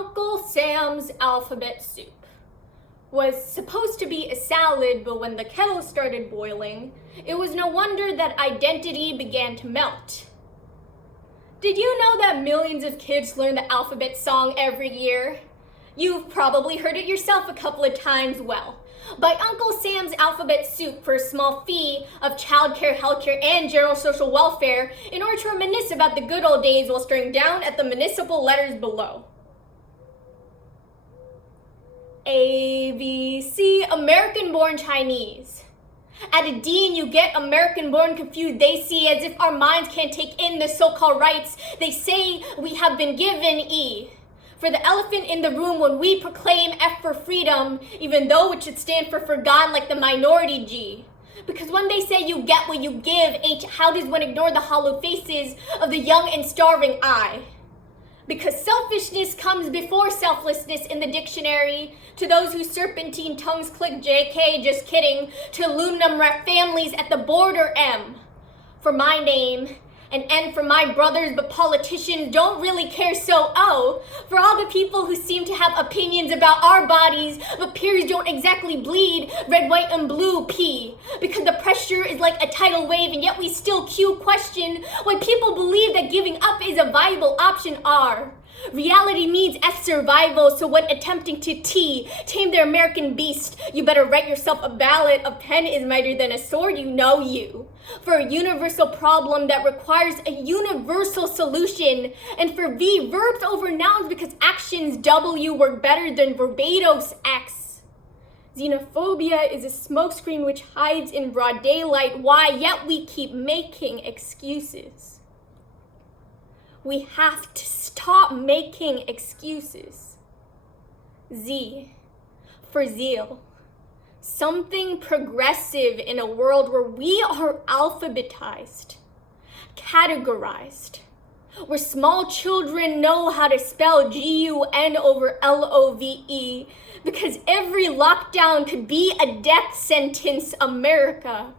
Uncle Sam's alphabet soup was supposed to be a salad, but when the kettle started boiling, it was no wonder that identity began to melt. Did you know that millions of kids learn the alphabet song every year? You've probably heard it yourself a couple of times. Well, buy Uncle Sam's alphabet soup for a small fee of childcare, healthcare, and general social welfare in order to reminisce about the good old days while staring down at the municipal letters below. A, B, C, American-born Chinese. At a D and you get American-born confused, they see as if our minds can't take in the so-called rights. They say we have been given E. For the elephant in the room when we proclaim F for freedom, even though it should stand for forgotten like the minority G. Because when they say you get what you give, H, how does one ignore the hollow faces of the young and starving I? Because selfishness comes before selflessness in the dictionary. To those whose serpentine tongues click JK, just kidding. To aluminum wrap families at the border M. For my name, and N for my brothers, but politicians don't really care, so O. For all the people who seem to have opinions about our bodies, but peers don't exactly bleed, red, white, and blue, P. Because the pressure is like a tidal wave, and yet we still question why people believe that giving up is a viable option, R. Reality needs S survival, so when attempting to tame the American beast, you better write yourself a ballad. A pen is mightier than a sword, you know you. For a universal problem that requires a universal solution. And for V, verbs over nouns because actions W work better than verbados X. Xenophobia is a smokescreen which hides in broad daylight. Why? Yet we keep making excuses. We have to stop making excuses. Z, for zeal. Something progressive in a world where we are alphabetized, categorized, where small children know how to spell GUN over LOVE, because every lockdown could be a death sentence. America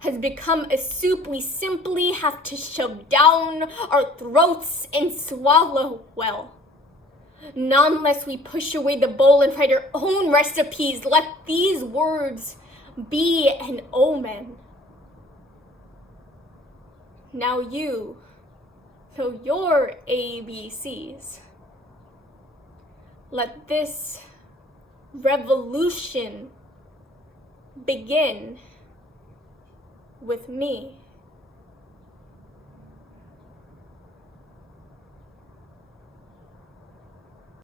has become a soup we simply have to shove down our throats and swallow well. Not unless we push away the bowl and write our own recipes. Let these words be an omen. Now you know your ABCs. Let this revolution begin with me.